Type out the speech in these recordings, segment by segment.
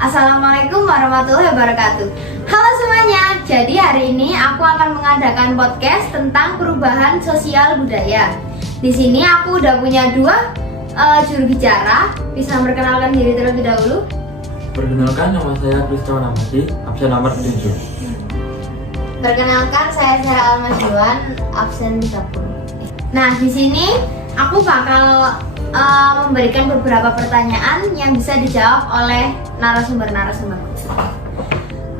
Assalamualaikum warahmatullahi wabarakatuh. Halo semuanya, jadi hari ini aku akan mengadakan podcast tentang perubahan sosial budaya. Di sini aku udah punya dua juru bicara. Bisa memperkenalkan diri terlebih dahulu? Perkenalkan, nama saya Kristawan Amadi, absen nomor 7. Perkenalkan, saya Sarah Almasjuan, absen 30. Nah, di sini aku bakal memberikan beberapa pertanyaan yang bisa dijawab oleh narasumber-narasumber.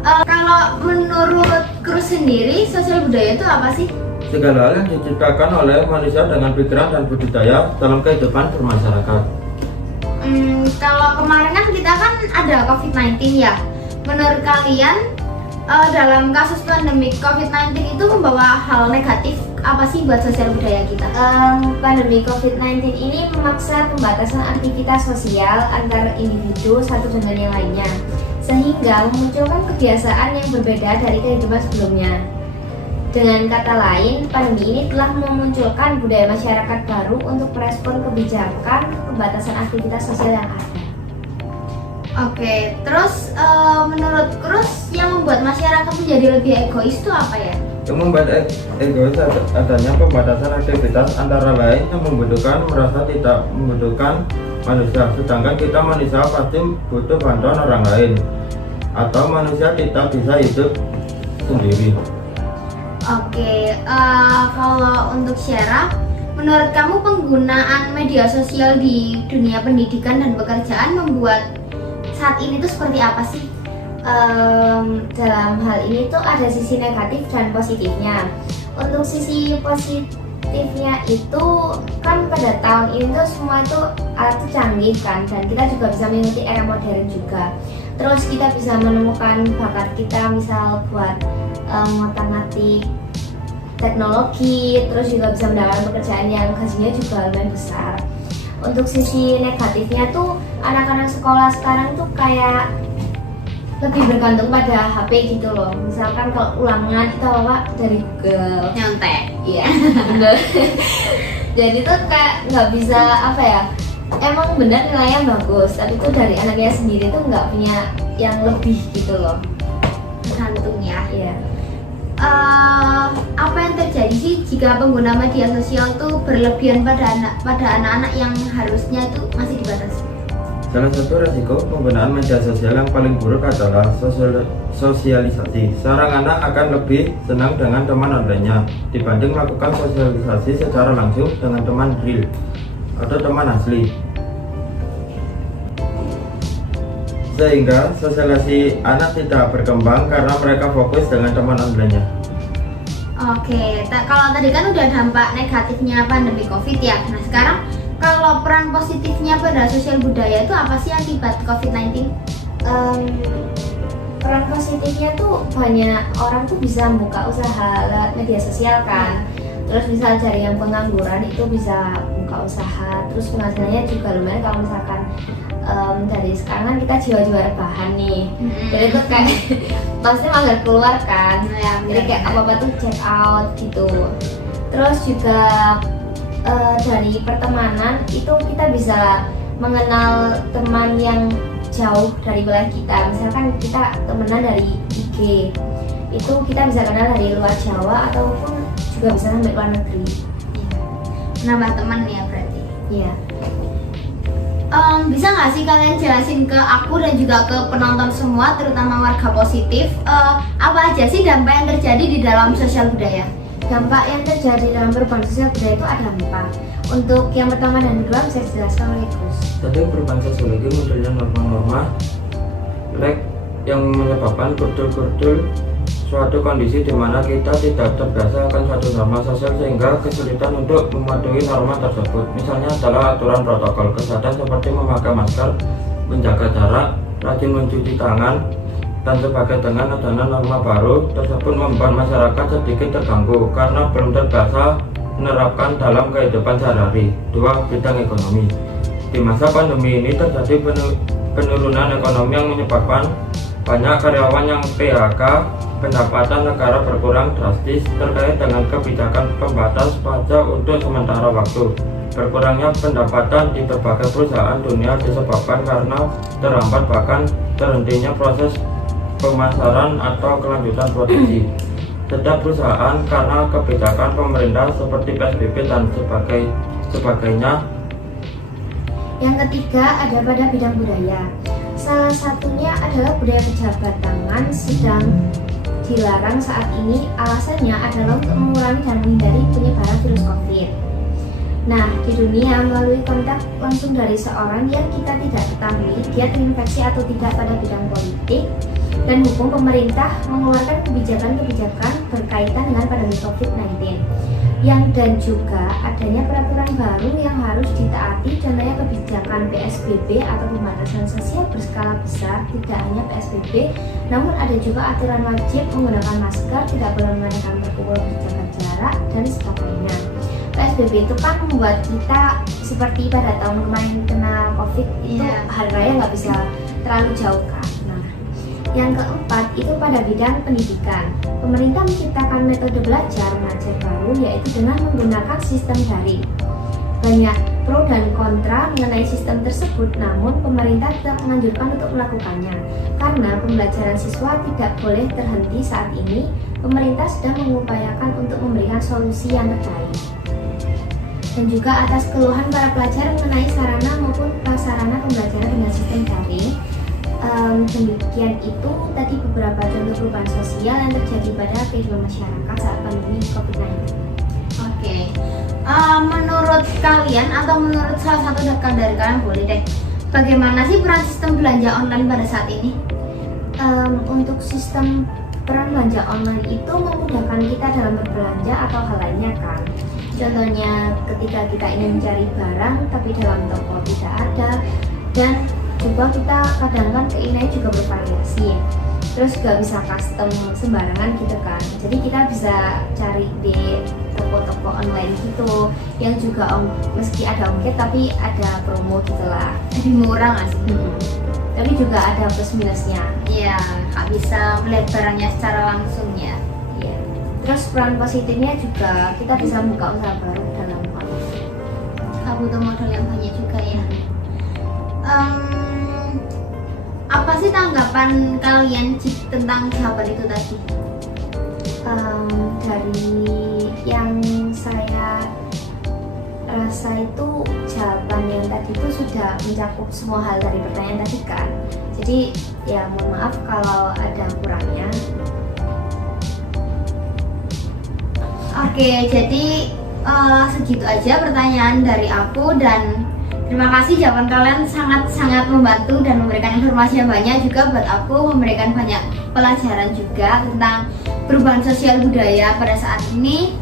Kalau menurut Krus sendiri, sosial budaya itu apa sih? Segala hal yang diciptakan oleh manusia dengan pikiran dan budaya dalam kehidupan bermasyarakat. Kalau kemarin kan kita kan ada COVID-19 ya. Menurut kalian dalam kasus pandemi COVID-19 itu membawa hal negatif apa sih buat sosial budaya kita? Pandemi COVID-19 ini memaksa pembatasan aktivitas sosial antar individu satu dengan yang lainnya, sehingga memunculkan kebiasaan yang berbeda dari kehidupan sebelumnya. Dengan kata lain, pandemi ini telah memunculkan budaya masyarakat baru untuk merespon kebijakan pembatasan aktivitas sosial yang ada. Oke, terus menurut Krus yang membuat masyarakat menjadi lebih egois itu apa ya? Yang membuat egois adanya pembatasan aktivitas antara lain yang membutuhkan merasa tidak membutuhkan manusia, sedangkan kita manusia pasti butuh bantuan orang lain, atau manusia tidak bisa hidup sendiri. Oke, kalau untuk Syara, menurut kamu penggunaan media sosial di dunia pendidikan dan pekerjaan membuat saat ini tuh seperti apa sih? Dalam hal ini tuh ada sisi negatif dan positifnya. Untuk sisi positifnya itu kan pada tahun ini tuh semua itu alat canggih kan, dan kita juga bisa mengikuti era modern juga. Terus kita bisa menemukan bakat kita, misal buat ngotak-ngatik teknologi, terus juga bisa mendapatkan pekerjaan yang gajinya juga lumayan besar. Untuk sisi negatifnya tuh anak-anak sekolah sekarang tuh kayak lebih bergantung pada HP gitu loh. Misalkan kalau ulangan itu apa dari Google, Nyontek. iya Google. Jadi tuh kayak nggak bisa apa ya, emang benar nilainya bagus, tapi tuh dari anaknya sendiri tuh nggak punya yang lebih gitu loh. Tergantung ya. Iya. Apa yang terjadi sih jika pengguna media sosial tuh berlebihan pada anak-anak yang harusnya tuh masih dibatasi? Salah satu resiko penggunaan media sosial yang paling buruk adalah sosialisasi. Seorang anak akan lebih senang dengan teman online-nya dibanding melakukan sosialisasi secara langsung dengan teman real atau teman asli. Sehingga sosialisasi anak tidak berkembang karena mereka fokus dengan teman online-nya. Oke, kalau tadi kan udah dampak negatifnya pandemi COVID ya. Nah sekarang kalau peran positifnya pada sosial budaya itu apa sih akibat COVID-19? Peran positifnya tuh banyak orang tuh bisa buka usaha lewat media sosial kan. Terus misal cari yang pengangguran itu bisa buka usaha. Terus penghasilannya juga lumayan kalau misalkan dari sekarang kan kita jiwa-jiwa rebahan nih. Jadi tuh kayak pasti mager keluar kan. Jadi kayak apa-apa tuh check out gitu. Terus juga dari pertemanan itu kita bisa mengenal teman yang jauh dari wilayah kita. Misalkan kita temenan dari IG, itu kita bisa kenal dari luar Jawa ataupun juga bisa sampai luar negeri. Menambah teman ya berarti. Iya. Bisa nggak sih kalian jelasin ke aku dan juga ke penonton semua, terutama warga positif, apa aja sih dampak yang terjadi di dalam sosial budaya? Dampak yang terjadi dalam perubahan sosial budaya itu ada 4. Untuk yang pertama dan kedua bisa dijelaskan oleh Gus. Tadi perubahan sosiologi munculnya norma-norma yang menyebabkan kurdul-kurdul suatu kondisi di mana kita tidak terbiasa akan suatu norma sosial sehingga kesulitan untuk mematuhi norma tersebut. Misalnya adalah aturan protokol kesehatan seperti memakai masker, menjaga jarak, rajin mencuci tangan, dan sebagainya. Dengan adanya norma baru tersebut membuat masyarakat sedikit terganggu karena belum terbiasa menerapkan dalam kehidupan sehari-hari. 2. Bidang ekonomi. Di masa pandemi ini terjadi penurunan ekonomi yang menyebabkan banyak karyawan yang PHK, pendapatan negara berkurang drastis terkait dengan kebijakan pembatas pajak untuk sementara waktu. Berkurangnya pendapatan di berbagai perusahaan dunia disebabkan karena terhambat bahkan terhentinya proses pemasaran atau kelanjutan produksi. Setiap perusahaan karena kebijakan pemerintah seperti PSBB dan sebagainya. Yang ketiga ada pada bidang budaya. Salah satunya adalah budaya pejabat tangan sedang dilarang saat ini. Alasannya adalah untuk mengurangi dan menghindari penyebaran virus COVID. Nah, di dunia melalui kontak langsung dari seorang yang kita tidak ketahui dia terinfeksi atau tidak pada bidang politik dan hukum, pemerintah mengeluarkan kebijakan-kebijakan berkaitan dengan pandemi COVID-19 dan juga adanya peraturan baru yang harus ditaati. Contohnya kebijakan PSBB atau pembatasan sosial berskala besar. Tidak hanya PSBB, namun ada juga aturan wajib menggunakan masker, tidak boleh mengadakan berkumpul, berjaga jarak, dan sebagainya. PSBB itu kan membuat kita seperti pada tahun kemarin kena COVID itu hari raya nggak bisa terlalu jauh kan. Nah, yang keempat itu pada bidang pendidikan. Pemerintah menciptakan metode belajar mengajar baru yaitu dengan menggunakan sistem daring. Banyak pro dan kontra mengenai sistem tersebut, namun pemerintah tetap menganjurkan untuk melakukannya karena pembelajaran siswa tidak boleh terhenti saat ini. Pemerintah sedang mengupayakan untuk memberikan solusi yang terbaik. Dan juga atas keluhan para pelajar mengenai sarana maupun prasarana pembelajaran dengan sistem daring. Demikian itu tadi beberapa contoh perubahan sosial yang terjadi pada kehidupan masyarakat saat pandemi COVID-19. Oke. Menurut kalian atau menurut salah satu rekan dari kalian boleh deh, bagaimana sih peran sistem belanja online pada saat ini? Untuk sistem peran belanja online itu memudahkan kita dalam berbelanja atau hal lainnya kan. Contohnya ketika kita ingin mencari barang tapi dalam toko tidak ada, dan juga kita kadang kan keinginannya juga bervariasi, terus juga bisa custom sembarangan gitu kan. Jadi kita bisa cari di toko-toko online gitu yang juga meski ada ongkir tapi ada promo gitulah, Lebih murah nggak sih? tapi juga ada plus minusnya. Iya, nggak bisa melihat barangnya secara langsung ya. Iya. Terus peran positifnya juga kita bisa buka usaha baru dalam online. Nggak butuh modal yang banyak juga ya. Apa sih tanggapan kalian tentang jawaban itu tadi? Dari yang saya rasa itu jawaban yang tadi itu sudah mencakup semua hal dari pertanyaan tadi kan. Jadi ya mohon maaf kalau ada kurangnya. Oke, jadi segitu aja pertanyaan dari aku dan terima kasih, jawaban kalian sangat-sangat membantu dan memberikan informasi yang banyak juga buat aku, memberikan banyak pelajaran juga tentang perubahan sosial budaya pada saat ini.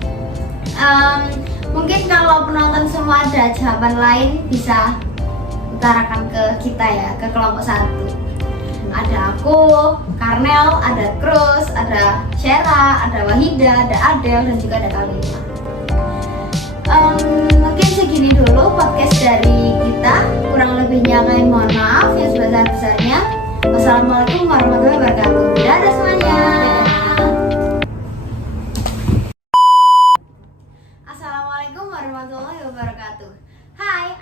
Mungkin kalau penonton semua ada jawaban lain bisa utarakan ke kita ya, ke kelompok 1. Ada aku, Karnel, ada Cruz, ada Sheila, ada Wahida, ada Adel, dan juga ada Kalina. Mungkin segini dulu podcast dari kita. Kurang lebihnya kami mohon maaf yang sebesar-besarnya. Wassalamualaikum warahmatullahi wabarakatuh. Dadah semuanya. Assalamualaikum warahmatullahi wabarakatuh. Hai,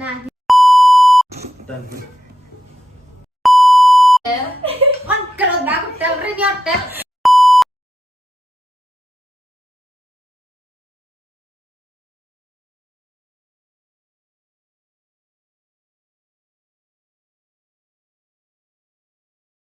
Nah, Dan kan kalau aku tel